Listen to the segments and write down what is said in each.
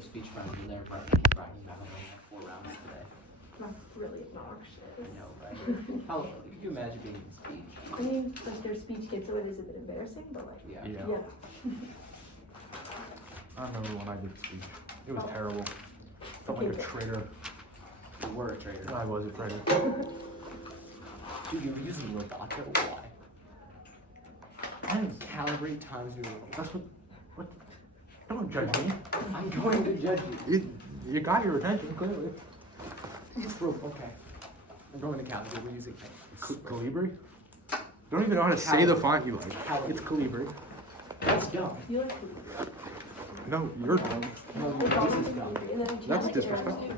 their speech from their department bragging about winning like 4 rounds today. That's really obnoxious. I know, right? How could you imagine being in speech? I mean, like their speech kids, so it is a bit embarrassing, but like, Yeah. yeah. I remember when I did speech. It was terrible. Felt like a traitor. You were a traitor. I was a traitor. Dude, you were using Roboto? Why? I didn't calibrate times we were. That's what? Don't judge me. I'm going to judge you. You got your attention, clearly. It's okay. I'm going to calibrate. We're using Calibri? Don't even know how to say the font you like. Calibri. It's Calibri. That's dumb. I feel like No, you're dumb. No, it's all this is dumb. and then That's I disrespectful.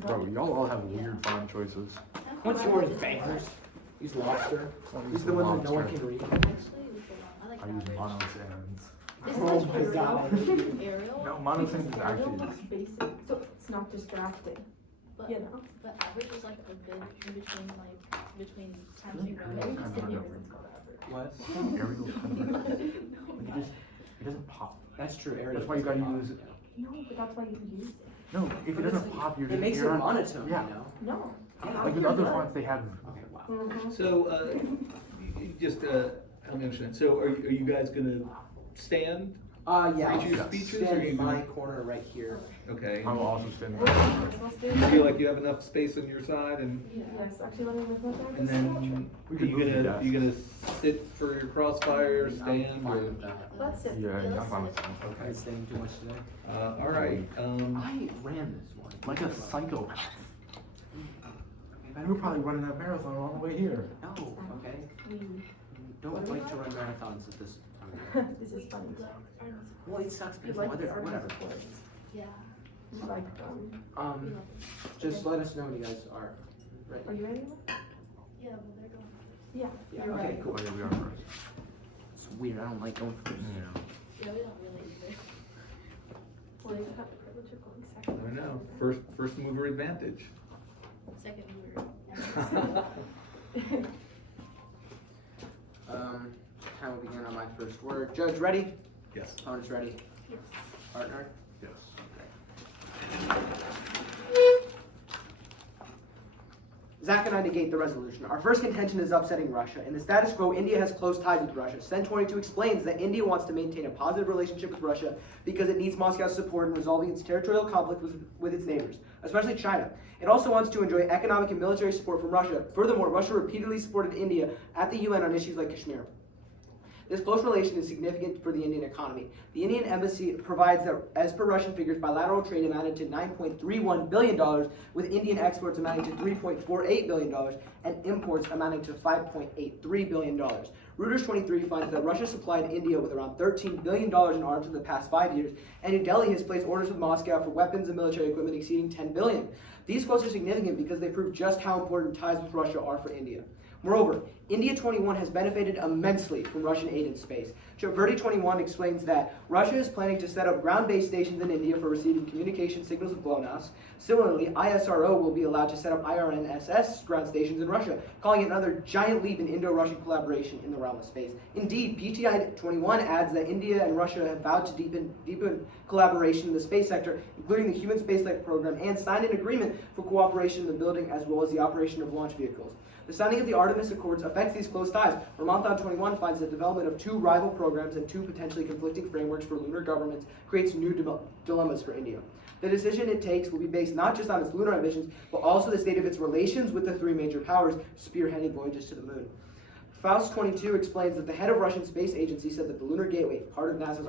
Bro, y'all all have weird font choices. What's yours, bangers? Use lobster. Use the ones that no one can read. I use monosans. Oh my god. No, monosans is Arial actually. looks basic, so it's not distracting. But, You know. but average is like a good in between times you Arial round. is kind of It's different. called average. What? Arial's kind of different. It doesn't pop. That's true, Ariel. That's why you gotta use. No, but that's why you use it. No, if it doesn't pop, you're It just. makes it you're- monotone, Yeah. you know? No. Like with other fonts, they have. Okay, wow. Mhm. So, you just, help me understand, so are you guys gonna stand? Yeah. For your I'll speeches, stand or in you- my corner right here. Okay. I will also stand. Do you feel like you have enough space on your side and Yes, actually, let me move my back. and then We are could move the desk. you gonna sit for your crossfire, stand, I'm or? fine with that. Let's sit. Yeah, I'm fine with that. Okay. Staying too much today. All right, I ran this one. Like a psychopath. Okay, You were probably running that marathon all the way here. No, okay. Mm. Don't like to run marathons at this time. This is funny. Well, it sucks You because like the weather, Artemis whatever. Accords. Yeah. You like Just let us know when you guys are ready. Are you ready? Yeah, well, they're going first. Yeah. Yeah, You're okay, right. cool. Oh yeah, we are first. It's weird. I don't like going first. Yeah. Yeah, we don't really either. Well, you have the privilege of going I second. don't know, first mover advantage. Second mover. Time will begin on my first word. Judge, ready? Yes. Opponent's ready. Yes. Partner? Yes. Zach and I negate the resolution. Our first contention is upsetting Russia. In the status quo, India has close ties with Russia. Sen 22 explains that India wants to maintain a positive relationship with Russia because it needs Moscow's support in resolving its territorial conflict with its neighbors, especially China. It also wants to enjoy economic and military support from Russia. Furthermore, Russia repeatedly supported India at the UN on issues like Kashmir. This close relation is significant for the Indian economy. The Indian embassy provides that, as per Russian figures, bilateral trade amounted to $9.31 billion, with Indian exports amounting to $3.48 billion and imports amounting to $5.83 billion. Reuters 23 finds that Russia supplied India with around $13 billion in arms in the past 5 years, and New Delhi has placed orders with Moscow for weapons and military equipment exceeding $10 billion. These quotes are significant because they prove just how important ties with Russia are for India. Moreover, India 21 has benefited immensely from Russian aid in space. Verdi 21 explains that Russia is planning to set up ground-based stations in India for receiving communication signals of GLONASS. Similarly, ISRO will be allowed to set up IRNSS ground stations in Russia, calling it another giant leap in Indo-Russian collaboration in the realm of space. Indeed, PTI 21 adds that India and Russia have vowed to deepen collaboration in the space sector, including the human spaceflight program, and signed an agreement for cooperation in the building as well as the operation of launch vehicles. The signing of the Artemis Accords affects these close ties. Ramanthon 21 finds the development of two rival programs and two potentially conflicting frameworks for lunar governments creates new dilemmas for India. The decision it takes will be based not just on its lunar ambitions, but also the state of its relations with the three major powers spearheading voyages to the moon. Faust 22 explains that the head of Russian Space Agency said that the Lunar Gateway, part of NASA's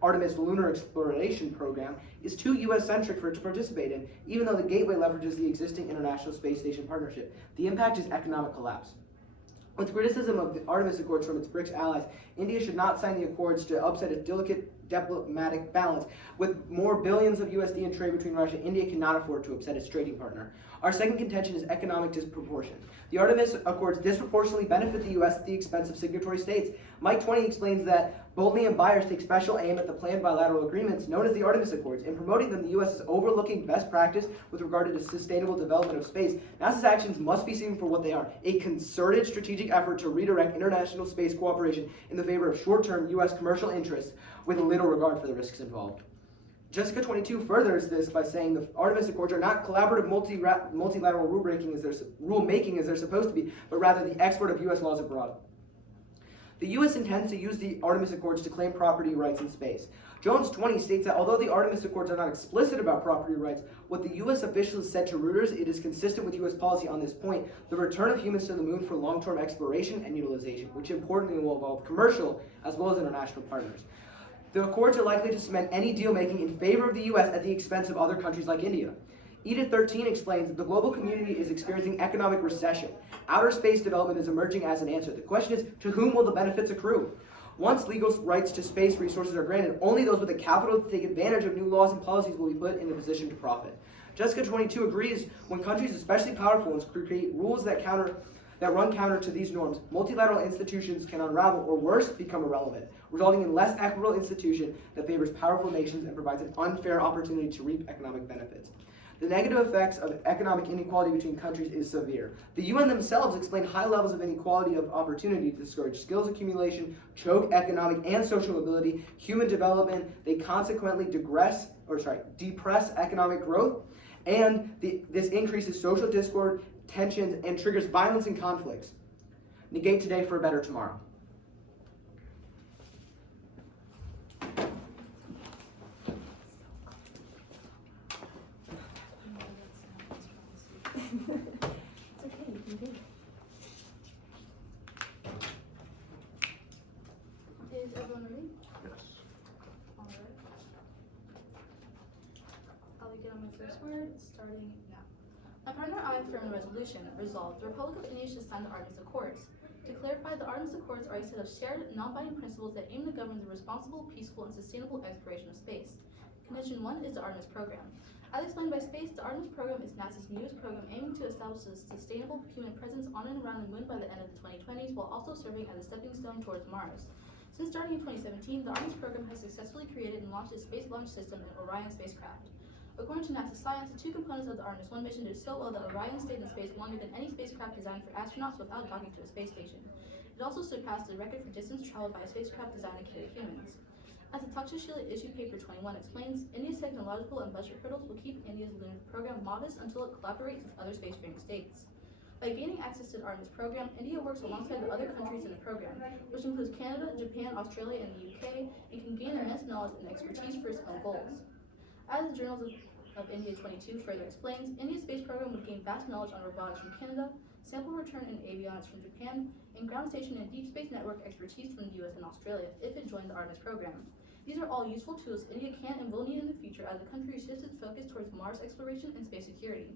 Artemis Lunar Exploration Program, is too U.S.-centric for it to participate in, even though the Gateway leverages the existing International Space Station partnership. The impact is economic collapse. With criticism of the Artemis Accords from its BRICS allies, India should not sign the accords to upset its delicate diplomatic balance. With more billions of USD in trade between Russia, India cannot afford to upset its trading partner. Our second contention is economic disproportion. The Artemis Accords disproportionately benefit the U.S. at the expense of signatory states. Mike 20 explains that Boltony and Byers take special aim at the planned bilateral agreements known as the Artemis Accords. In promoting them, the U.S. is overlooking best practice with regard to the sustainable development of space. NASA's actions must be seen for what they are: a concerted strategic effort to redirect international space cooperation in the favor of short-term U.S. commercial interests with little regard for the risks involved. Jessica 22 furthers this by saying the Artemis Accords are not collaborative multilateral rulemaking as they're supposed to be, but rather the export of U.S. laws abroad. The U.S. intends to use the Artemis Accords to claim property rights in space. Jones 20 states that although the Artemis Accords are not explicit about property rights, what the U.S. officials said to Reuters, it is consistent with U.S. policy on this point, the return of humans to the moon for long-term exploration and utilization, which importantly will involve commercial as well as international partners. The Accords are likely to cement any deal-making in favor of the U.S. at the expense of other countries like India. Edith 13 explains that the global community is experiencing economic recession. Outer space development is emerging as an answer. The question is, to whom will the benefits accrue? Once legal rights to space resources are granted, only those with the capital to take advantage of new laws and policies will be put in a position to profit. Jessica 22 agrees when countries, especially powerful ones, create rules that run counter to these norms, multilateral institutions can unravel or worse, become irrelevant, resulting in less equitable institution that favors powerful nations and provides an unfair opportunity to reap economic benefits. The negative effects of economic inequality between countries is severe. The UN themselves explain high levels of inequality of opportunity to discourage skills accumulation, choke economic and social mobility, human development. They consequently depress economic growth, and this increases social discord, tensions, and triggers violence and conflicts. Negate today for a better tomorrow. It's okay, you can do it. Is everyone ready? Yes. Alright. I'll begin on my first word, starting now. My partner and I affirm the resolution. Resolved, the Republic of India should sign the Artemis Accords. To clarify, the Artemis Accords are a set of shared, non-binding principles that aim to govern the responsible, peaceful, and sustainable exploration of space. Condition 1 is the Artemis Program. As explained by Space, the Artemis Program is NASA's newest program aiming to establish a sustainable human presence on and around the moon by the end of the 2020s, while also serving as a stepping stone towards Mars. Since starting in 2017, the Artemis Program has successfully created and launched its Space Launch System and Orion spacecraft. According to NASA science, the two components of the Artemis 1 mission did so well that Orion stayed in space longer than any spacecraft designed for astronauts without docking to a space station. It also surpassed the record for distance traveled by a spacecraft designed to carry humans. As the Takshashila issue paper 21 explains, India's technological and budget hurdles will keep India's lunar program modest until it collaborates with other spacefaring states. By gaining access to the Artemis program, India works alongside the other countries in the program, which includes Canada, Japan, Australia, and the UK, and can gain immense knowledge and expertise for its own goals. As the Journals of India 22 further explains, India's space program would gain vast knowledge on robotics from Canada, sample return and avionics from Japan, and ground station and deep space network expertise from the US and Australia if it joined the Artemis program. These are all useful tools India can and will need in the future as the country shifts its focus towards Mars exploration and space security.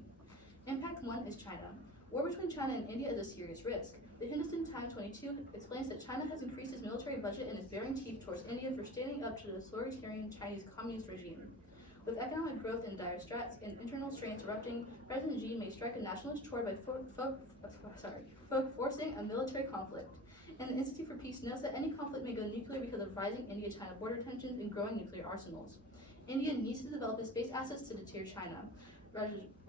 Impact 1 is China. War between China and India is a serious risk. The Hindustan Times 22 explains that China has increased its military budget and is bearing teeth towards India for standing up to the authoritarian Chinese communist regime. With economic growth in dire straits and internal strains erupting, President Xi may strike a nationalist chord by forcing a military conflict. And the Institute for Peace notes that any conflict may go nuclear because of rising India-China border tensions and growing nuclear arsenals. India needs to develop its space assets to deter China.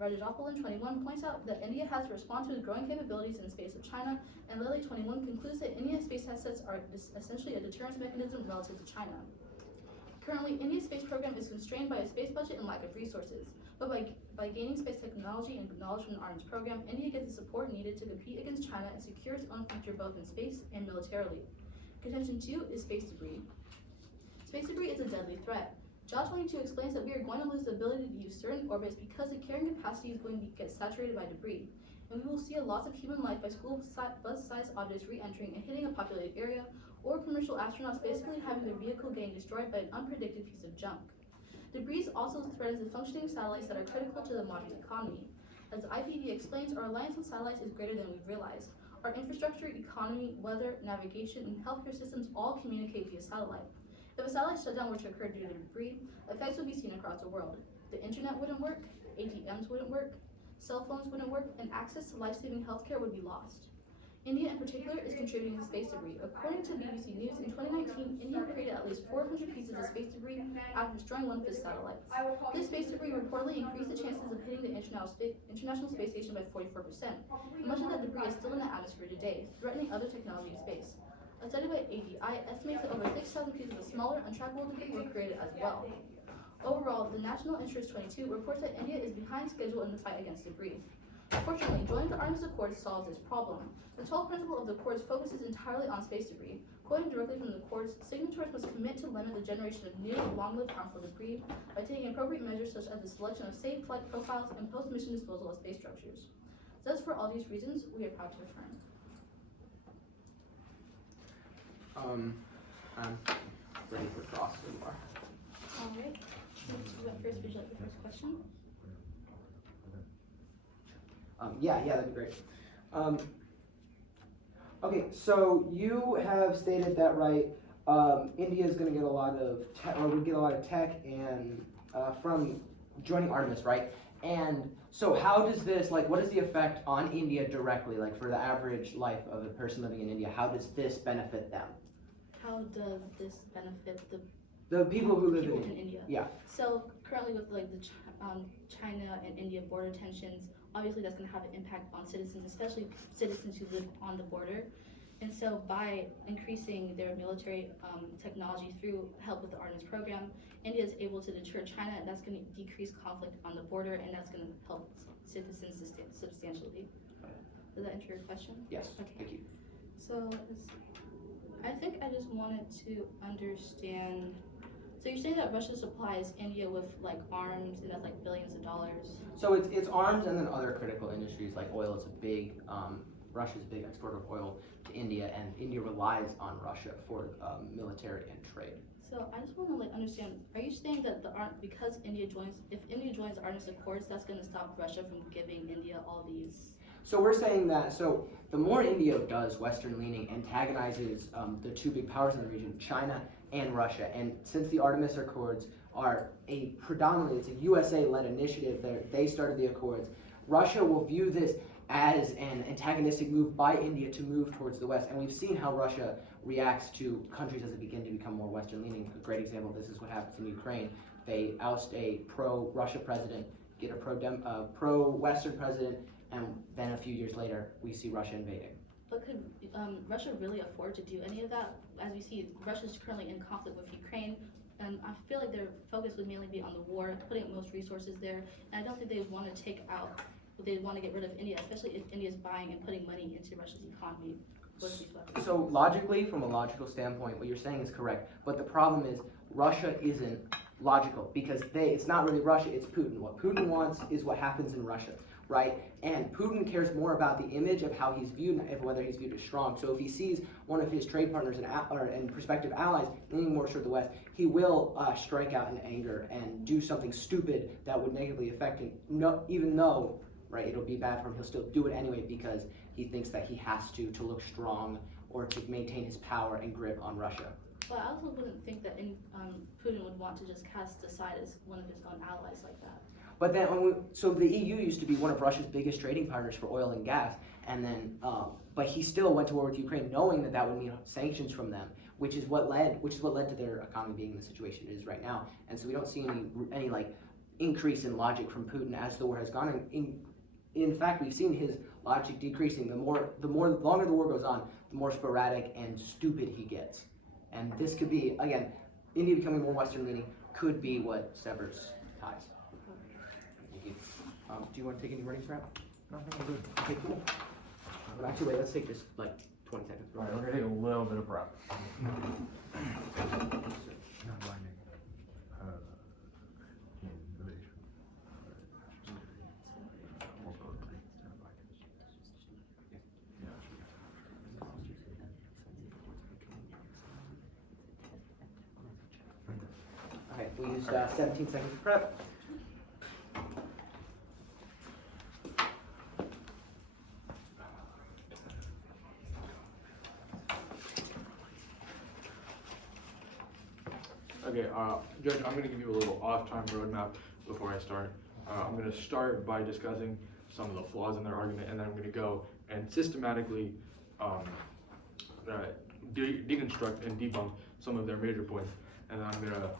Rajagopalan 21 points out that India has to respond to the growing capabilities in the space of China, and Lily 21 concludes that India's space assets are essentially a deterrence mechanism relative to China. Currently, India's space program is constrained by its space budget and lack of resources, but by gaining space technology and knowledge from the Artemis program, India gets the support needed to compete against China and secure its own future both in space and militarily. Contention 2 is space debris. Space debris is a deadly threat. JAW 22 explains that we are going to lose the ability to use certain orbits because the carrying capacity is going to get saturated by debris, and we will see a loss of human life by school bus-sized objects re-entering and hitting a populated area, or commercial astronauts basically having their vehicle getting destroyed by an unpredicted piece of junk. Debris also threatens the functioning of satellites that are critical to the modern economy. As the IPD explains, our reliance on satellites is greater than we realize. Our infrastructure, economy, weather, navigation, and healthcare systems all communicate via satellite. If a satellite shutdown were to occur due to debris, effects would be seen across the world. The internet wouldn't work, ATMs wouldn't work, cell phones wouldn't work, and access to life-saving healthcare would be lost. India in particular is contributing to space debris. According to BBC News, in 2019, India created at least 400 pieces of space debris after destroying one of its satellites. This space debris reportedly increased the chances of hitting the International Space Station by 44%, and much of that debris is still in the atmosphere today, threatening other technology in space. A study by ADI estimates that over 6,000 pieces of smaller, untrackable debris were created as well. Overall, the National Interest 22 reports that India is behind schedule in the fight against debris. Fortunately, joining the Arms Accords solves this problem. The 12th principle of the Accords focuses entirely on space debris. Quoting directly from the Accords, signatories must commit to limit the generation of new, long-lived harmful debris by taking appropriate measures such as the selection of safe flight profiles and post-mission disposal of space structures. Thus, for all these reasons, we are proud to affirm. I'm ready for cross so far. All right. Since you went first, would you like the first question? Yeah, that'd be great. Okay, so you have stated that, right? India is going to get a lot of tech, or would get a lot of tech, and from joining Artemis, right? And so, how does this, like, what is the effect on India directly, like, for the average life of a person living in India? How does this benefit them? How does this benefit The people who live people in in India? Yeah. So currently with like the China and India border tensions, obviously that's going to have an impact on citizens, especially citizens who live on the border. And so by increasing their military technology through help with the Artemis program, India is able to deter China, and that's going to decrease conflict on the border, and that's going to help citizens substantially. Does that answer your question? Yes. Okay. Thank you. So I think I just wanted to understand. So you're saying that Russia supplies India with like arms, and that's like billions of dollars. So it's arms and then other critical industries like oil is a big, Russia's a big exporter of oil to India, and India relies on Russia for military and trade. So I just want to like understand, are you saying that because India joins, if India joins the Artemis Accords, that's going to stop Russia from giving India all these? So we're saying that, so the more India does Western leaning, antagonizes the two big powers in the region, China and Russia. And since the Artemis Accords are a predominantly, it's a USA-led initiative, they started the Accords, Russia will view this as an antagonistic move by India to move towards the West. And we've seen how Russia reacts to countries as they begin to become more Western leaning. A great example of this is what happens in Ukraine. They oust a pro-Russia president, get a pro-Western president, and then a few years later, we see Russia invading. But could Russia really afford to do any of that? As we see, Russia is currently in conflict with Ukraine, and I feel like their focus would mainly be on the war, putting most resources there. And I don't think they would want to they want to get rid of India, especially if India is buying and putting money into Russia's economy with these weapons. So logically, from a logical standpoint, what you're saying is correct. But the problem is Russia isn't logical because it's not really Russia, it's Putin. What Putin wants is what happens in Russia, right? And Putin cares more about the image of how he's viewed, whether he's viewed as strong. So if he sees one of his trade partners and prospective allies leaning more toward the West, he will strike out in anger and do something stupid that would negatively affect him. No, even though, right, it'll be bad for him, he'll still do it anyway because he thinks that he has to look strong or to maintain his power and grip on Russia. But I also wouldn't think that Putin would want to just cast aside as one of his own allies like that. But then, so the EU used to be one of Russia's biggest trading partners for oil and gas, and then, but he still went to war with Ukraine, knowing that that would mean sanctions from them, which is what led to their economy being in the situation it is right now. And so we don't see any like increase in logic from Putin as the war has gone. In fact, we've seen his logic decreasing. The longer the war goes on, the more sporadic and stupid he gets. And this could be, again, India becoming more Western leaning could be what severs ties. Thank you. Do you want to take any running prep? Nothing good. Okay, cool. Actually, wait, let's take just like 20 seconds. All right, we're gonna take a little bit of prep. Non-binding. Innovation. Alright, we used 17 seconds of prep. Okay, Judge, I'm going to give you a little off-time roadmap before I start. I'm going to start by discussing some of the flaws in their argument, and then I'm going to go and systematically deconstruct and debunk some of their major points. And then I'm going to,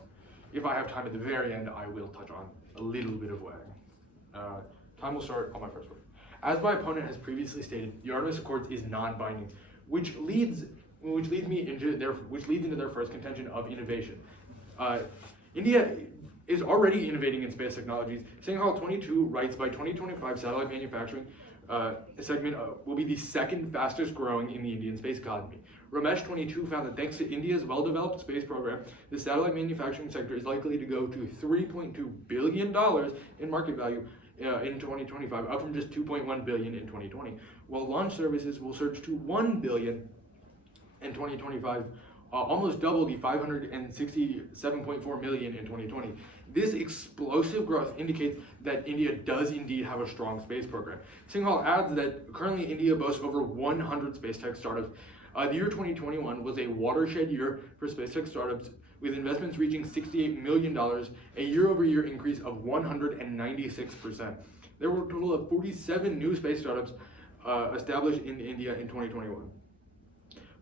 if I have time at the very end, I will touch on a little bit of WAG. Time will start on my first word. As my opponent has previously stated, the Artemis Accords is non-binding, which leads into their first contention of innovation. India is already innovating in space technologies. Singhal 22 writes by 2025, satellite manufacturing segment will be the second fastest growing in the Indian space economy. Ramesh 22 found that thanks to India's well-developed space program, the satellite manufacturing sector is likely to go to $3.2 billion in market value in 2025, up from just $2.1 billion in 2020, while launch services will surge to $1 billion in 2025, almost double the $567.4 million in 2020. This explosive growth indicates that India does indeed have a strong space program. Singhal adds that currently India boasts over 100 space tech startups. The year 2021 was a watershed year for space tech startups, with investments reaching $68 million, a year-over-year increase of 196%. There were a total of 47 new space startups established in India in 2021.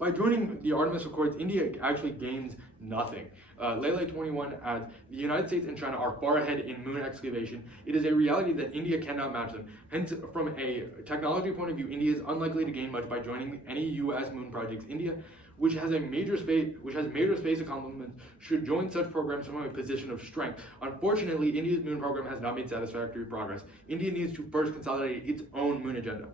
By joining the Artemis Accords, India actually gains nothing. Lele 21 adds, the United States and China are far ahead in moon excavation. It is a reality that India cannot match them. Hence, from a technology point of view, India is unlikely to gain much by joining any U.S. moon projects. India, which has major space accomplishments, should join such programs from a position of strength. Unfortunately, India's moon program has not made satisfactory progress. India needs to first consolidate its own moon agenda.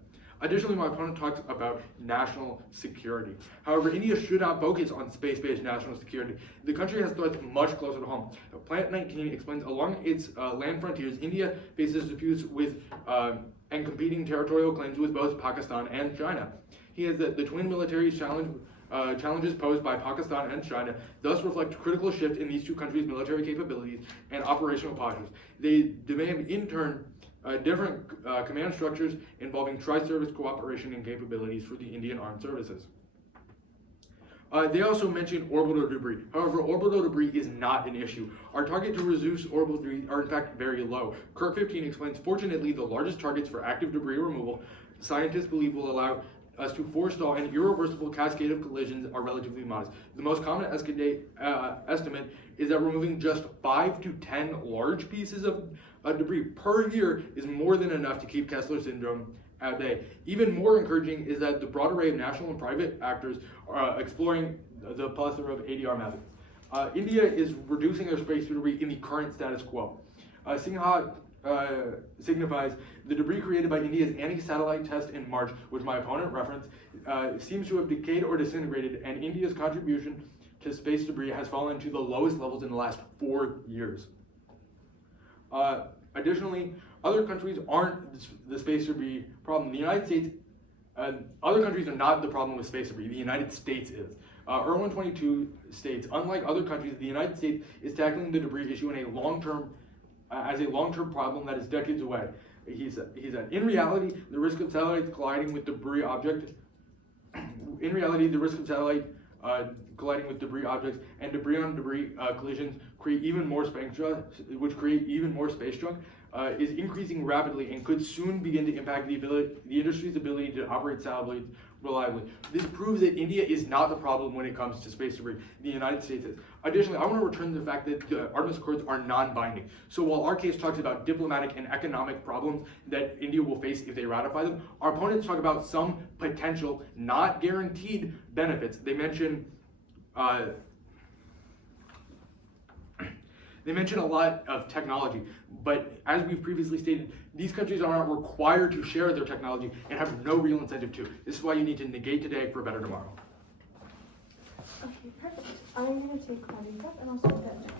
Additionally, my opponent talks about national security. However, India should not focus on space-based national security. The country has threats much closer to home. Plant 19 explains along its land frontiers, India faces disputes with and competing territorial claims with both Pakistan and China. He has that the twin military challenges posed by Pakistan and China thus reflect a critical shift in these two countries' military capabilities and operational postures. They demand, in turn, different command structures involving tri-service cooperation and capabilities for the Indian Armed Services. They also mention orbital debris. However, orbital debris is not an issue. Our target to reduce orbital debris are in fact very low. Kirk 15 explains, fortunately, the largest targets for active debris removal scientists believe will allow us to forestall an irreversible cascade of collisions are relatively modest. The most common estimate is that removing just 5 to 10 large pieces of debris per year is more than enough to keep Kessler syndrome at bay. Even more encouraging is that the broad array of national and private actors are exploring the plethora of ADR methods. India is reducing their space debris in the current status quo. Singhal signifies the debris created by India's anti-satellite test in March, which my opponent referenced, seems to have decayed or disintegrated, and India's contribution to space debris has fallen to the lowest levels in the last 4 years. Additionally, other countries aren't the space debris problem. The United States, other countries are not the problem with space debris. The United States is. Irwin 22 states, unlike other countries, the United States is tackling the debris issue in a long-term problem that is decades away. He said, in reality, the risk of satellites colliding with debris objects, colliding with debris objects and debris-on-debris collisions create even more space junk, is increasing rapidly and could soon begin to impact the industry's ability to operate satellites reliably. This proves that India is not the problem when it comes to space debris. The United States is. Additionally, I want to return to the fact that the Artemis Accords are non-binding. So while our case talks about diplomatic and economic problems that India will face if they ratify them, our opponents talk about some potential, not guaranteed benefits. They mention a lot of technology, but as we've previously stated, these countries are not required to share their technology and have no real incentive to. This is why you need to negate today for a better tomorrow. Okay, perfect. I'm going to take my makeup and I'll start that down.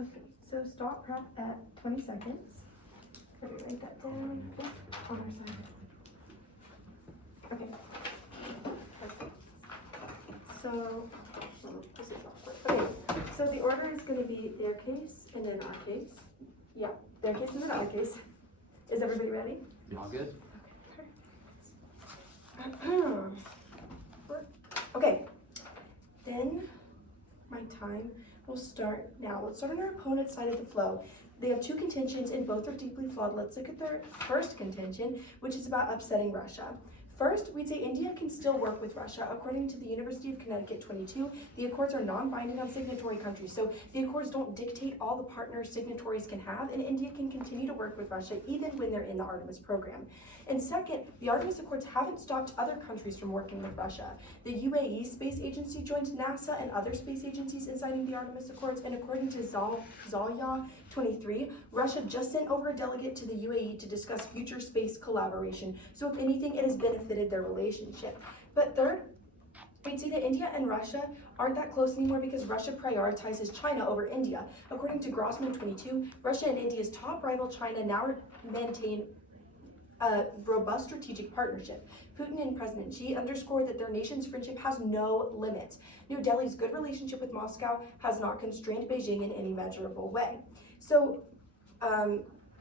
Okay, so stop prep at 20 seconds. Let me write that down. On our side. Okay. Perfect. So, this is awkward. Okay, so the order is going to be their case and then our case. Yeah, their case and then our case. Is everybody ready? All good? Okay, then my time will start now. Let's start on our opponent's side of the flow. They have two contentions and both are deeply flawed. Let's look at their first contention, which is about upsetting Russia. First, we'd say India can still work with Russia. According to the University of Connecticut 22, the accords are non-binding on signatory countries. So the accords don't dictate all the partners signatories can have, and India can continue to work with Russia even when they're in the Artemis program. And second, the Artemis Accords haven't stopped other countries from working with Russia. The UAE Space Agency joined NASA and other space agencies in signing the Artemis Accords, and according to Zalya 23, Russia just sent over a delegate to the UAE to discuss future space collaboration. So if anything, it has benefited their relationship. But third, we'd say that India and Russia aren't that close anymore because Russia prioritizes China over India. According to Grossman 22, Russia and India's top rival China now maintain a robust strategic partnership. Putin and President Xi underscored that their nation's friendship has no limits. New Delhi's good relationship with Moscow has not constrained Beijing in any measurable way. So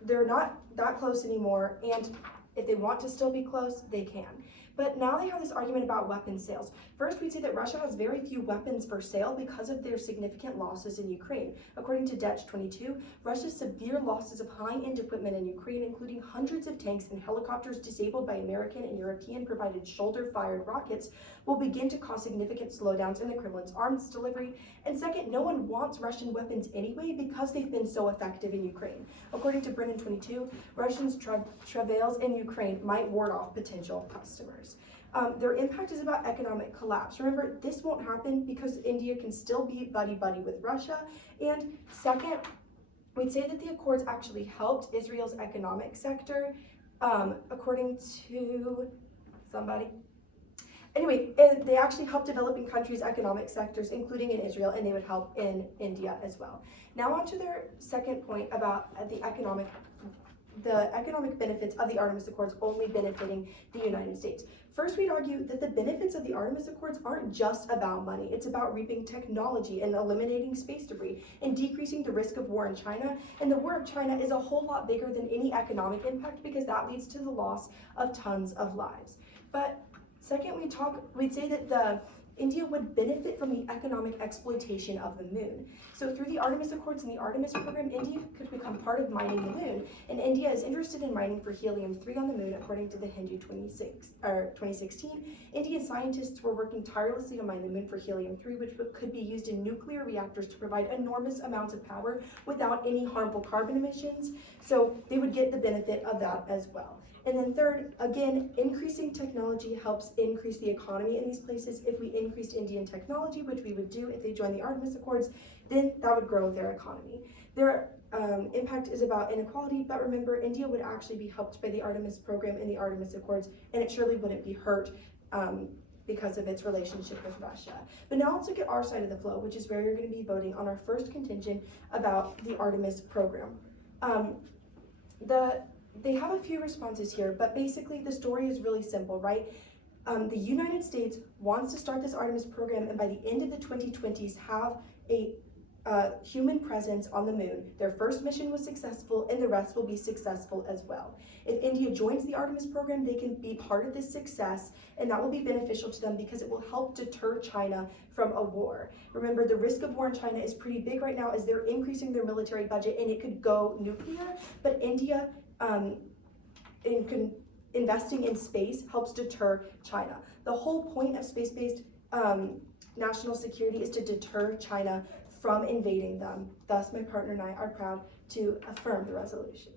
they're not that close anymore, and if they want to still be close, they can. But now they have this argument about weapons sales. First, we'd say that Russia has very few weapons for sale because of their significant losses in Ukraine. According to Det 22, Russia's severe losses of high-end equipment in Ukraine, including hundreds of tanks and helicopters disabled by American and European-provided shoulder-fired rockets, will begin to cause significant slowdowns in the Kremlin's arms delivery. And second, no one wants Russian weapons anyway because they've been so effective in Ukraine. According to Brennan 22, Russians' travails in Ukraine might ward off potential customers. Their impact is about economic collapse. Remember, this won't happen because India can still be buddy-buddy with Russia. And second, we'd say that the accords actually helped Israel's economic sector, according to somebody. Anyway, they actually help developing countries' economic sectors, including in Israel, and they would help in India as well. Now on to their second point about the economic benefits of the Artemis Accords only benefiting the United States. First, we'd argue that the benefits of the Artemis Accords aren't just about money. It's about reaping technology and eliminating space debris and decreasing the risk of war in China. And the war of China is a whole lot bigger than any economic impact because that leads to the loss of tons of lives. But second, we'd say that India would benefit from the economic exploitation of the moon. So through the Artemis Accords and the Artemis program, India could become part of mining the moon. And India is interested in mining for helium-3 on the moon, according to the Hindu 2016. Indian scientists were working tirelessly to mine the moon for helium-3, which could be used in nuclear reactors to provide enormous amounts of power without any harmful carbon emissions. So they would get the benefit of that as well. And then third, again, increasing technology helps increase the economy in these places. If we increased Indian technology, which we would do if they join the Artemis Accords, then that would grow their economy. Their impact is about inequality, but remember, India would actually be helped by the Artemis program and the Artemis Accords, and it surely wouldn't be hurt because of its relationship with Russia. But now let's look at our side of the flow, which is where you're going to be voting on our first contingent about the Artemis program. They have a few responses here, but basically the story is really simple, right? The United States wants to start this Artemis program and by the end of the 2020s have a human presence on the moon. Their first mission was successful and the rest will be successful as well. If India joins the Artemis program, they can be part of this success and that will be beneficial to them because it will help deter China from a war. Remember, the risk of war in China is pretty big right now as they're increasing their military budget and it could go nuclear, but India investing in space helps deter China. The whole point of space-based national security is to deter China from invading them. Thus, my partner and I are proud to affirm the resolution.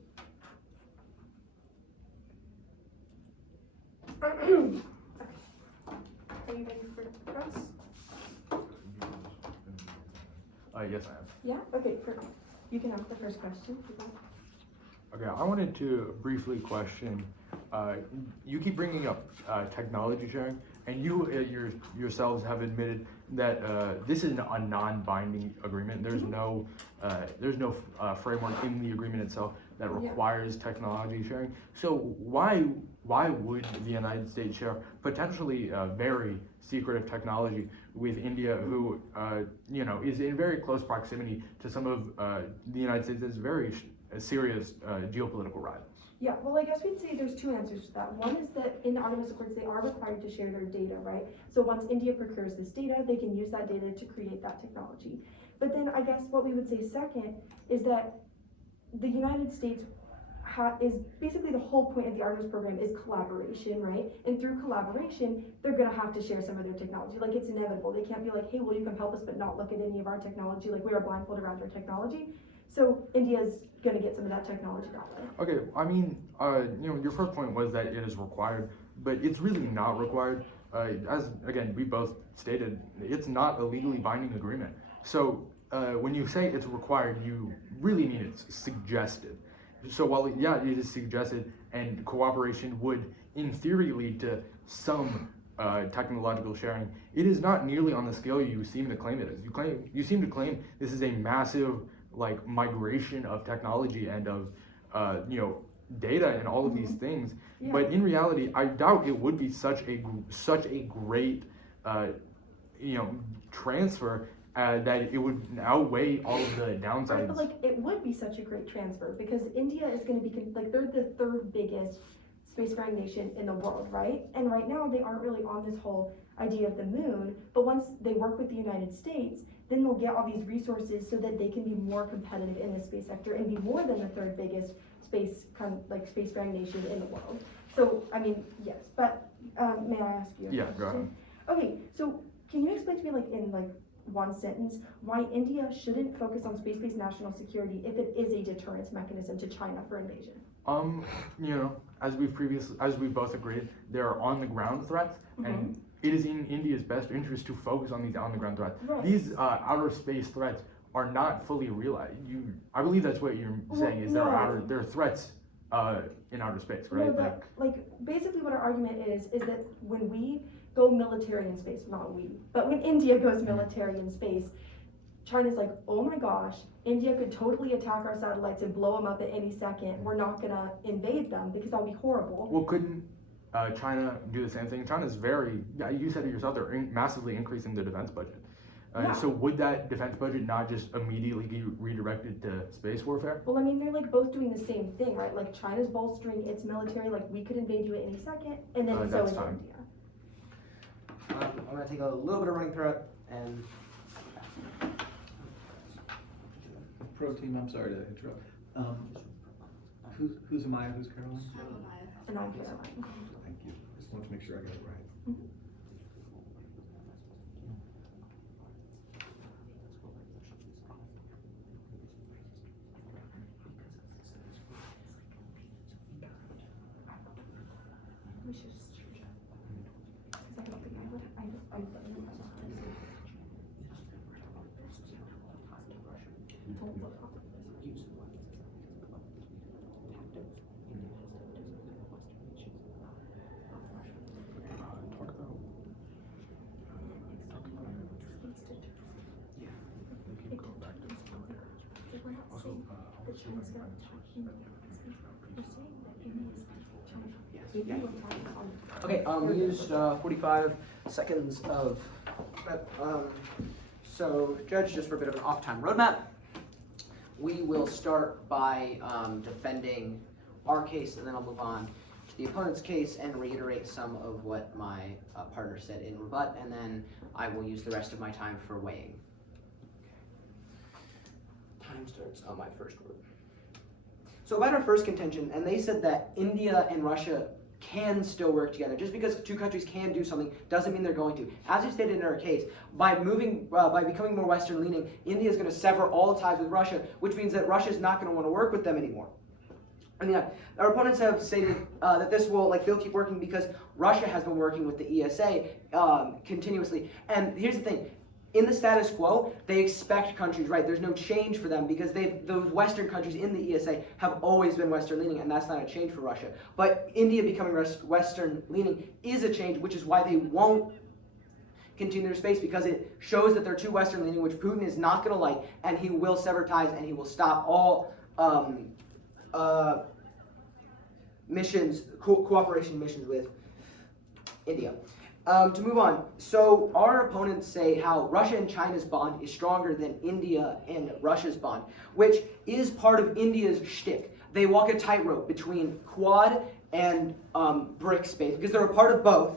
Okay. Are you ready for us? Yes, I am. Yeah? Okay, perfect. You can ask the first question. Okay, I wanted to briefly question, you keep bringing up technology sharing, and you yourselves have admitted that this is a non-binding agreement. There's no framework in the agreement itself that requires technology sharing. So why would the United States share potentially very secretive technology with India, who is in very close proximity to some of the United States' very serious geopolitical rivals? Yeah, well, I guess we'd say there's two answers to that. One is that in the Artemis Accords, they are required to share their data, right? So once India procures this data, they can use that data to create that technology. But then I guess what we would say second is that the United States is basically the whole point of the Artemis program is collaboration, right? And through collaboration, they're gonna have to share some of their technology. Like, it's inevitable. They can't be like, hey, will you come help us, but not look at any of our technology? Like, we are blindfolded around our technology. So India's gonna get some of that technology that way. Okay, I mean, your first point was that it is required, but it's really not required. As again, we both stated, it's not a legally binding agreement. So when you say it's required, you really mean it's suggested. So while it is suggested, and cooperation would, in theory, lead to some technological sharing, it is not nearly on the scale you seem to claim it is. You seem to claim this is a massive migration of technology and of data and all of these things. Yeah. But in reality, I doubt it would be such a great transfer that it would outweigh all of the downsides. But like, it would be such a great transfer because India is going to be like, they're the third biggest spacefaring nation in the world, right? And right now they aren't really on this whole idea of the moon, but once they work with the United States, then they'll get all these resources so that they can be more competitive in the space sector and be more than the third biggest spacefaring nation in the world. So, I mean, yes, but may I ask you a Yeah, question? go ahead. Okay, so can you explain to me in one sentence why India shouldn't focus on space-based national security if it is a deterrence mechanism to China for invasion? As we both agreed, there are on-the-ground threats, and it is in India's best interest to focus on these on-the-ground threats. Right. These outer space threats are not fully realized. I believe that's what you're saying. Is there are threats in outer space, right? No, basically what our argument is that when we go military in space, not we, but when India goes military in space, China's like, oh my gosh, India could totally attack our satellites and blow them up at any second. We're not gonna invade them because that would be horrible. Well, couldn't China do the same thing? China's you said it yourself, they're massively increasing the defense budget. Yeah. So would that defense budget not just immediately be redirected to space warfare? Well, I mean, they're both doing the same thing, right? Like, China's bolstering its military, we could invade you at any second, and then so is fine. India. I'm gonna take a little bit of running through it and. Pro team, I'm sorry to interrupt. Who's Amaya, who's Caroline? And I'm Caroline. Thank you. Just wanted to make sure I got it right. We should just change it. Because I don't think I would. I don't know. Okay, we used 45 seconds of prep. So, Judge, just for a bit of an off-time roadmap, we will start by defending our case, and then I'll move on to the opponent's case and reiterate some of what my partner said in rebut, and then I will use the rest of my time for weighing. Time starts on my first word. So about our first contention, and they said that India and Russia can still work together. Just because two countries can do something doesn't mean they're going to. As we stated in our case, by becoming more Western leaning, India is going to sever all ties with Russia, which means that Russia is not going to want to work with them anymore. And yeah, our opponents have stated that this will, they'll keep working because Russia has been working with the ESA continuously. And here's the thing. In the status quo, they expect countries, right? There's no change for them because those Western countries in the ESA have always been Western leaning, and that's not a change for Russia. But India becoming Western leaning is a change, which is why they won't continue their space, because it shows that they're too Western leaning, which Putin is not going to like, and he will sever ties and he will stop all cooperation missions with India. To move on, so our opponents say how Russia and China's bond is stronger than India and Russia's bond, which is part of India's shtick. They walk a tightrope between Quad and BRICS space because they're a part of both.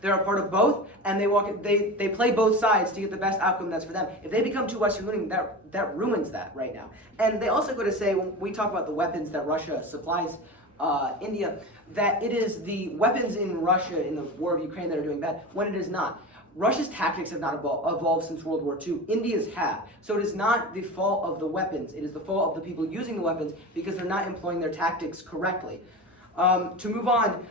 They're a part of both, and they play both sides to get the best outcome that's for them. If they become too Western leaning, that ruins that right now. And they also go to say, when we talk about the weapons that Russia supplies India, that it is the weapons in Russia in the war of Ukraine that are doing bad, when it is not. Russia's tactics have not evolved since World War II. India's have. So it is not the fault of the weapons. It is the fault of the people using the weapons because they're not employing their tactics correctly. To move on,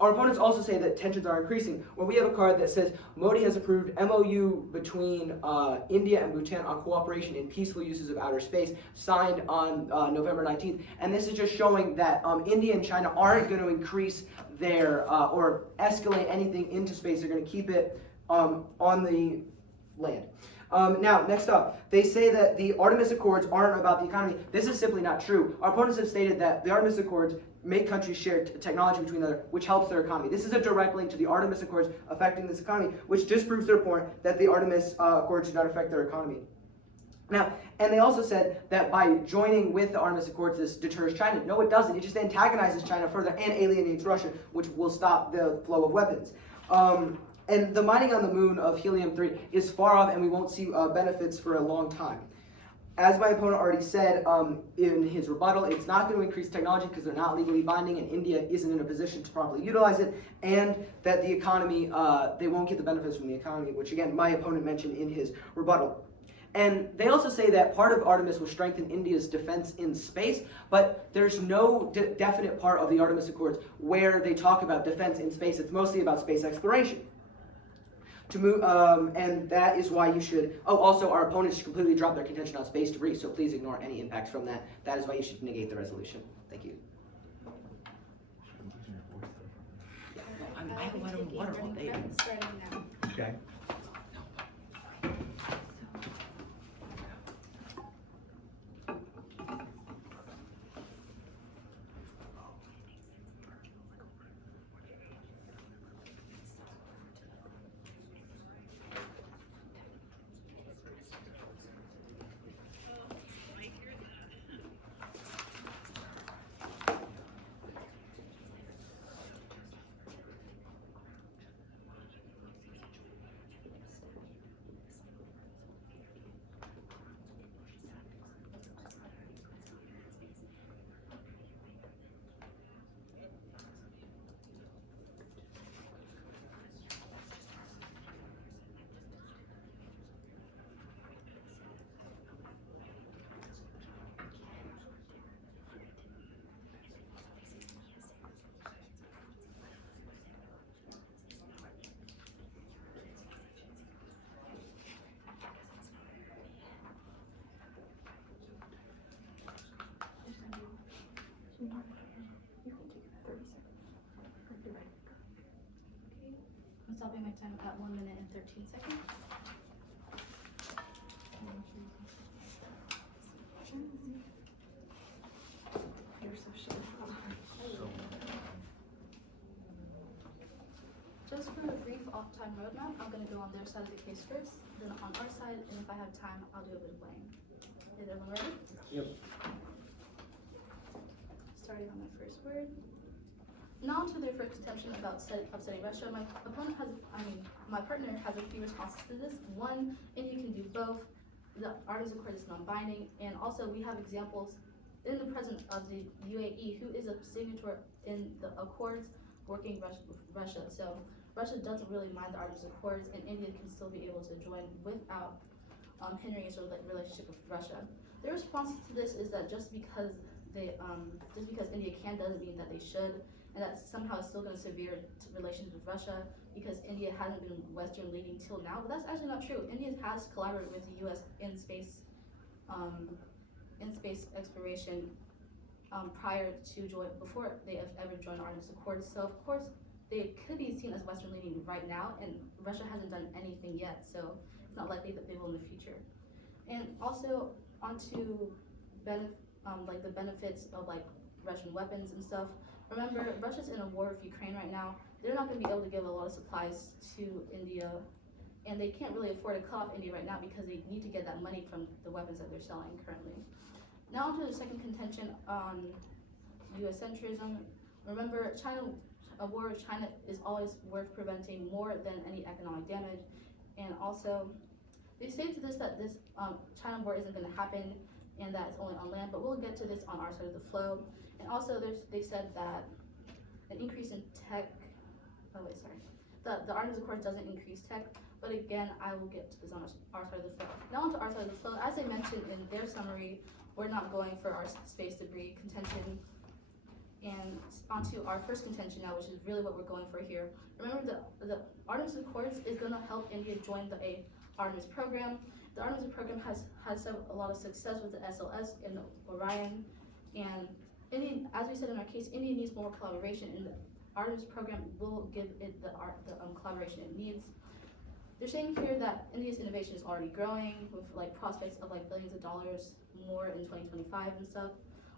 our opponents also say that tensions are increasing. Where we have a card that says Modi has approved MOU between India and Bhutan on cooperation in peaceful uses of outer space, signed on November 19th. And this is just showing that India and China aren't going to increase their or escalate anything into space. They're going to keep it on the land. Now, next up, they say that the Artemis Accords aren't about the economy. This is simply not true. Our opponents have stated that the Artemis Accords make countries share technology between other, which helps their economy. This is a direct link to the Artemis Accords affecting this economy, which disproves their point that the Artemis Accords do not affect their economy. Now, and they also said that by joining with the Artemis Accords, this deters China. No, it doesn't. It just antagonizes China further and alienates Russia, which will stop the flow of weapons. And the mining on the moon of helium-3 is far off, and we won't see benefits for a long time. As my opponent already said in his rebuttal, it's not going to increase technology because they're not legally binding, and India isn't in a position to properly utilize it, and that the economy, they won't get the benefits from the economy, which again, my opponent mentioned in his rebuttal. And they also say that part of Artemis will strengthen India's defense in space, but there's no definite part of the Artemis Accords where they talk about defense in space. It's mostly about space exploration. To move, and that is why you should, also our opponents should completely drop their contention on space debris, so please ignore any impacts from that. That is why you should negate the resolution. Thank you. I haven't let him water all day. Starting now. Okay. I'm stopping my time at 1 minute and 13 seconds. You're so sure. Just for a brief off-time roadmap, I'm going to go on their side of the case first, then on our side, and if I have time, I'll do a bit of weighing. Is everyone ready? Yep. Starting on my first word. Now to their first contention about upsetting Russia. My partner has a few responses to this. One, India can do both. The Artemis Accord is non-binding, and also we have examples in the present of the UAE, who is a signature in the Accords, working with Russia. So Russia doesn't really mind the Artemis Accords, and India can still be able to join without hindering its relationship with Russia. Their response to this is that just because India can doesn't mean that they should, and that somehow it's still going to sever relations with Russia because India hasn't been Western leaning till now. But that's actually not true. India has collaborated with the U.S. in space exploration before they have ever joined the Artemis Accords. So of course they could be seen as Western leaning right now, and Russia hasn't done anything yet, so it's not likely that they will in the future. And also onto the benefits of Russian weapons and stuff. Remember, Russia's in a war with Ukraine right now. They're not going to be able to give a lot of supplies to India, and they can't really afford to cut off India right now because they need to get that money from the weapons that they're selling currently. Now to the second contention on U.S. centrism. Remember, a war with China is always worth preventing more than any economic damage. And also, they say to this that this China war isn't going to happen and that it's only on land, but we'll get to this on our side of the flow. And also, they said that an increase in tech, the Artemis Accords doesn't increase tech, but again, I will get to this on our side of the flow. Now onto our side of the flow, as I mentioned in their summary, we're not going for our space debris contention. And onto our first contention now, which is really what we're going for here. Remember, the Artemis Accords is going to help India join the Artemis program. The Artemis program has a lot of success with the SLS and the Orion. And India, as we said in our case, India needs more collaboration, and the Artemis program will give it the collaboration it needs. They're saying here that India's innovation is already growing with like prospects of like billions of dollars more in 2025 and stuff.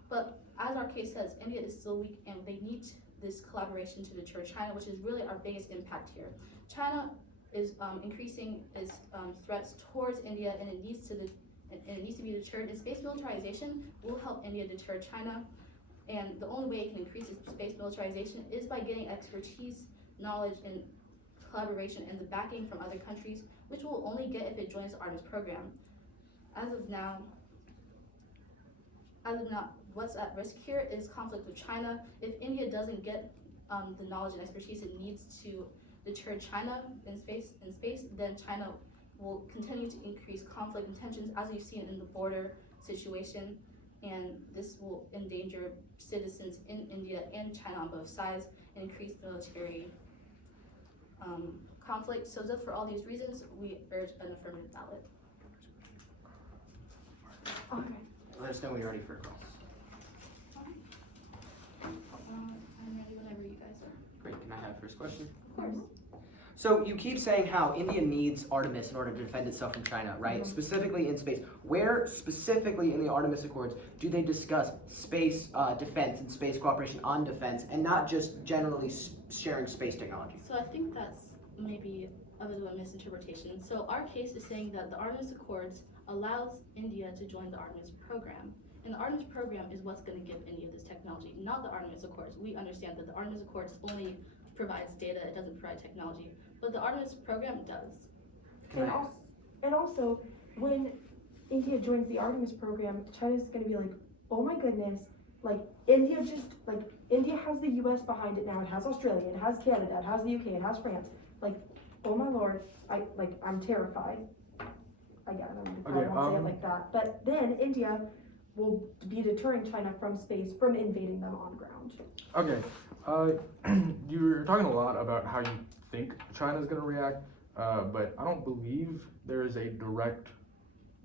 But as our case says, India is still weak and they need this collaboration to deter China, which is really our biggest impact here. China is increasing its threats towards India, and it needs to be deterred. And space militarization will help India deter China. And the only way it can increase its space militarization is by getting expertise, knowledge, and collaboration and the backing from other countries, which will only get if it joins the Artemis program. As of now, what's at risk here is conflict with China. If India doesn't get the knowledge and expertise it needs to deter China in space, then China will continue to increase conflict and tensions, as we've seen in the border situation, and this will endanger citizens in India and China on both sides and increase military conflict. So just for all these reasons, we urge an affirmative ballot. Okay. Let us know when you're ready for a cross. I'm ready whenever you guys are. Great, can I have first question? Of course. So you keep saying how India needs Artemis in order to defend itself from China, right? Mhm. Specifically in space. Where specifically in the Artemis Accords do they discuss space defense and space cooperation on defense, and not just generally sharing space technology? So I think that's maybe a bit of a misinterpretation. So our case is saying that the Artemis Accords allows India to join the Artemis program. And the Artemis program is what's going to give India this technology, not the Artemis Accords. We understand that the Artemis Accords only provides data, it doesn't provide technology. But the Artemis program does. And also, when India joins the Artemis program, China's gonna be like, oh my goodness, like India has the US behind it now, it has Australia, it has Canada, it has the UK, it has France. Like, oh my lord, I'm terrified. I won't say it like that. But then India will be deterring China from space, from invading them on ground. Okay, you're talking a lot about how you think China's going to react, but I don't believe there is a direct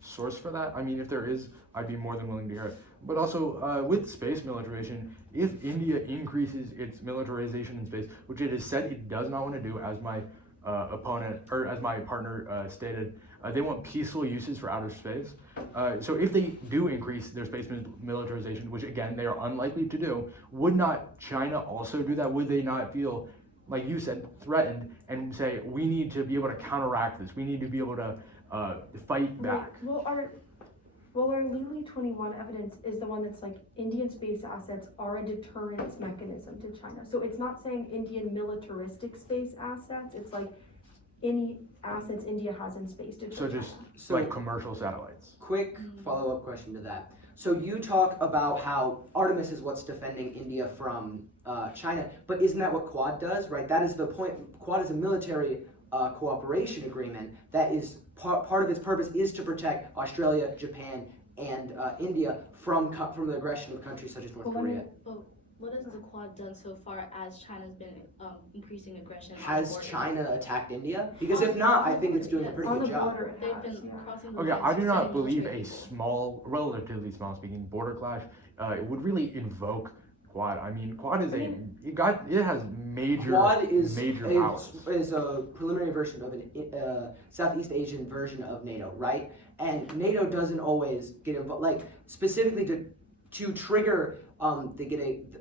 source for that. I mean, if there is, I'd be more than willing to hear it. But also, with space militarization, if India increases its militarization in space, which it has said it does not want to do, as my as my partner stated, they want peaceful uses for outer space. So if they do increase their space militarization, which again, they are unlikely to do, would not China also do that? Would they not feel, like you said, threatened and say, we need to be able to counteract this, we need to be able to fight back? Well, our Lily 21 evidence is the one that's like Indian space assets are a deterrence mechanism to China. So it's not saying Indian militaristic space assets, it's like any assets India has in space to So China. just like commercial satellites. Quick follow-up question to that. So you talk about how Artemis is what's defending India from China, but isn't that what Quad does, right? That is the point. Quad is a military cooperation agreement that is part of its purpose is to protect Australia, Japan, and India from the aggression of countries such as North Korea. But what has the Quad done so far as China's been increasing aggression? Has China attacked India? Because if not, I think it's doing a pretty On good the job. border, it They've has, been yeah. crossing the Okay, lines I do not setting believe military- a small, relatively small speaking, border clash would really invoke Quad. I mean, Quad is it has major Quad is powers. is a preliminary version of an Southeast Asian version of NATO, right? And NATO doesn't always get involved, like specifically to trigger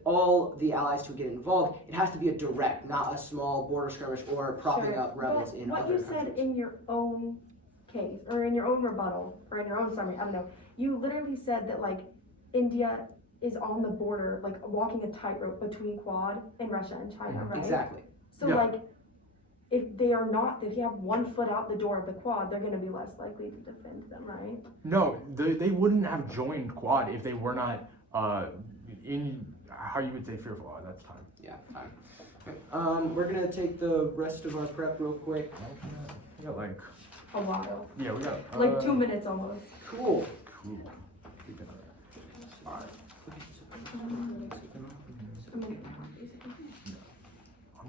all the allies to get involved. It has to be a direct, not a small border skirmish or propping Sure. up rebels But in what other you said countries. in your own case, or in your own rebuttal, or in your own summary, I don't know, you literally said that like India is on the border, like walking a tightrope between Quad and Russia and China, right? Exactly. So Yeah. like, if you have 1 foot out the door of the Quad, they're gonna be less likely to defend them, right? No, they wouldn't have joined Quad if they were not in how you would say fearful. That's time. Yeah, fine. We're gonna take the rest of our prep real quick. We got like A while, yeah, we got like 2 minutes almost. Cool. Cool. Alright. I'm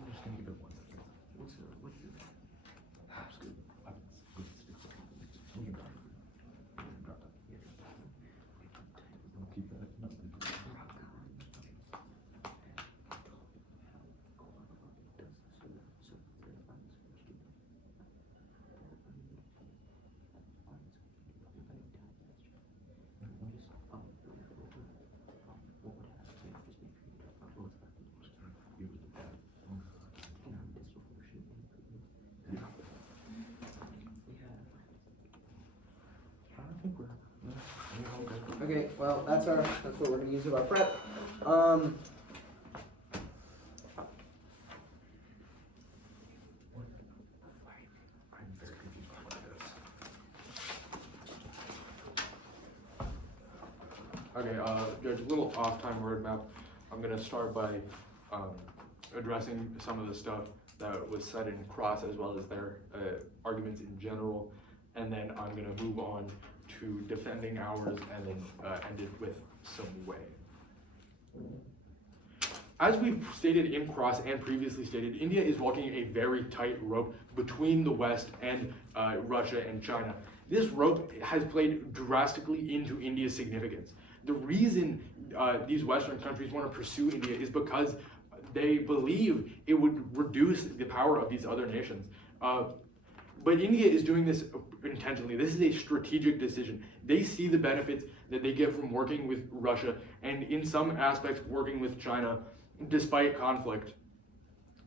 just gonna give it 1 second. What's That's good. We can drop it. Drop that. We'll keep that. I think we're Okay, well, that's what we're gonna use of our prep. I'm very confused by what it is. Okay, Judge, a little off-time roadmap. I'm gonna start by addressing some of the stuff that was said in cross as well as their arguments in general, and then I'm gonna move on to defending ours and then end it with some way. As we've stated in cross and previously stated, India is walking a very tight rope between the West and Russia and China. This rope has played drastically into India's significance. The reason these Western countries want to pursue India is because they believe it would reduce the power of these other nations. But India is doing this intentionally. This is a strategic decision. They see the benefits that they get from working with Russia and in some aspects working with China despite conflict.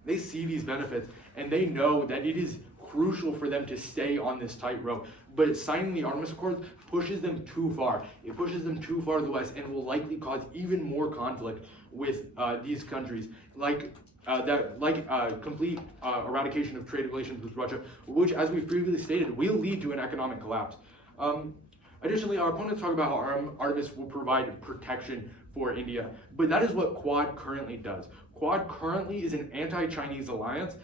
They see these benefits and they know that it is crucial for them to stay on this tightrope. But signing the arms accords pushes them too far. It pushes them too far to the west and will likely cause even more conflict with these countries, like complete eradication of trade relations with Russia, which, as we've previously stated, will lead to an economic collapse. Additionally, our opponents talk about how Artemis will provide protection for India, but that is what Quad currently does. Quad currently is an anti-Chinese alliance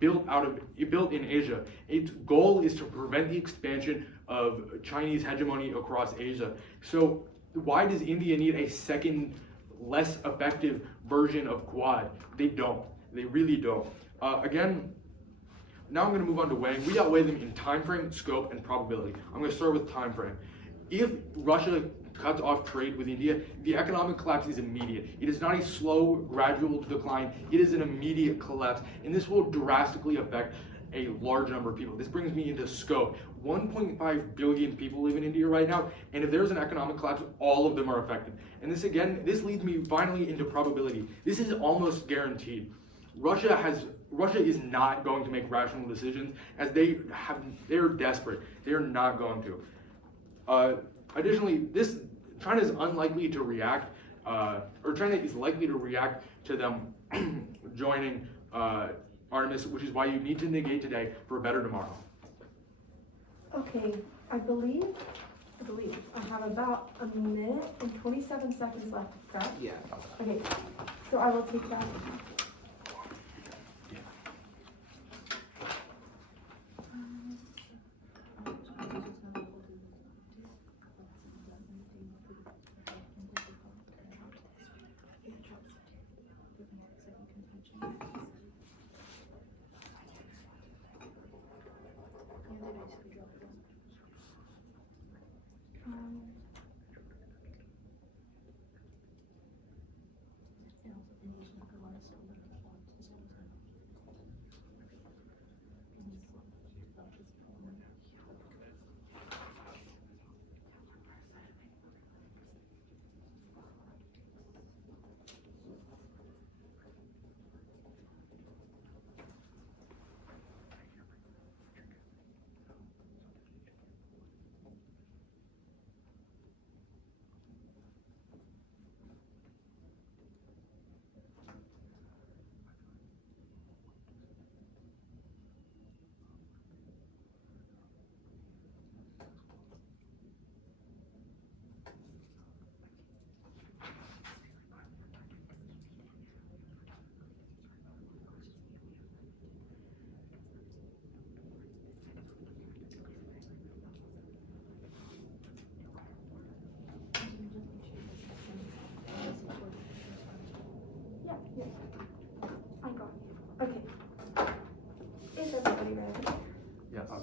built in Asia. Its goal is to prevent the expansion of Chinese hegemony across Asia. So why does India need a second, less effective version of Quad? They don't. They really don't. Again, now I'm going to move on to weighing. We outweigh them in time frame, scope, and probability. I'm going to start with time frame. If Russia cuts off trade with India, the economic collapse is immediate. It is not a slow, gradual decline. It is an immediate collapse, and this will drastically affect a large number of people. This brings me into scope. 1.5 billion people live in India right now, and if there's an economic collapse, all of them are affected. And this leads me finally into probability. This is almost guaranteed. Russia is not going to make rational decisions, as they're desperate. They're not going to. Additionally, China is unlikely to react, or China is likely to react to them joining Artemis, which is why you need to negate today for a better tomorrow. Okay, I believe I have about a minute and 27 seconds left to prep. Yeah. Okay, so I will take that.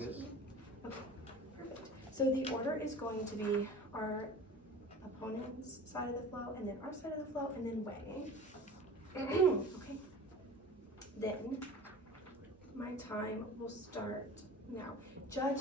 this. Okay, perfect. So the order is going to be our opponent's side of the flow, and then our side of the flow, and then weighing. Okay. Then my time will start now. Judge,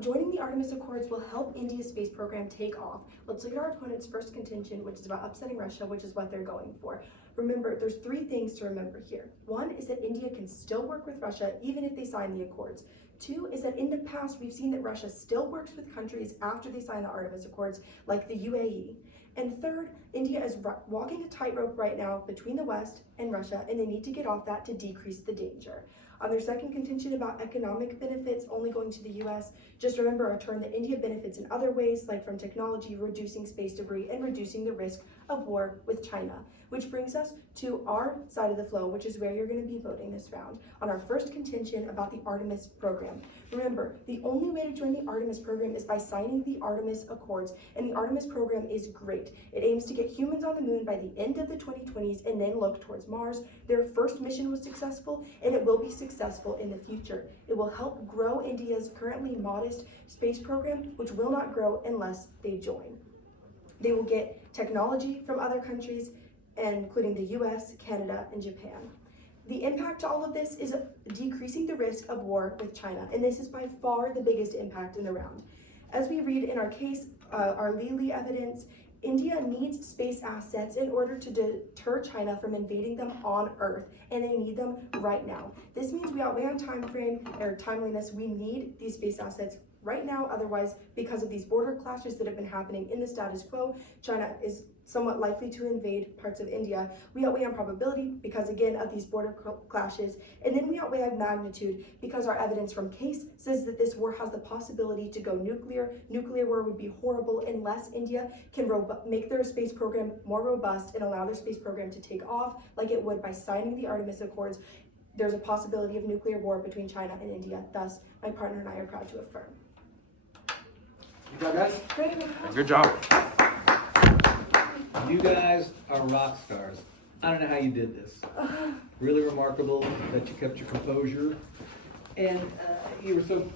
joining the Artemis Accords will help India's space program take off. Let's look at our opponent's first contention, which is about upsetting Russia, which is what they're going for. Remember, there's 3 things to remember here. 1 is that India can still work with Russia even if they sign the Accords. 2 is that in the past, we've seen that Russia still works with countries after they sign the Artemis Accords, like the UAE. And 3rd, India is walking a tightrope right now between the West and Russia, and they need to get off that to decrease the danger. On their second contention about economic benefits only going to the US, just remember our turn that India benefits in other ways, like from technology, reducing space debris, and reducing the risk of war with China. Which brings us to our side of the flow, which is where you're going to be voting this round, on our first contention about the Artemis program. Remember, the only way to join the Artemis program is by signing the Artemis Accords, and the Artemis program is great. It aims to get humans on the moon by the end of the 2020s and then look towards Mars. Their first mission was successful, and it will be successful in the future. It will help grow India's currently modest space program, which will not grow unless they join. They will get technology from other countries, including the US, Canada, and Japan. The impact to all of this is decreasing the risk of war with China, and this is by far the biggest impact in the round. As we read in our case, our Lili evidence, India needs space assets in order to deter China from invading them on Earth, and they need them right now. This means we outweigh on time frame or timeliness. We need these space assets right now, otherwise, because of these border clashes that have been happening in the status quo, China is somewhat likely to invade parts of India. We outweigh on probability because, again, of these border clashes, and then we outweigh on magnitude because our evidence from case says that this war has the possibility to go nuclear. Nuclear war would be horrible unless India can make their space program more robust and allow their space program to take off like it would by signing the Artemis Accords. There's a possibility of nuclear war between China and India. Thus, my partner and I are proud to affirm. Good job, guys. Great. Good job. You guys are rock stars. I don't know how you did this. Really remarkable that you kept your composure. And you were so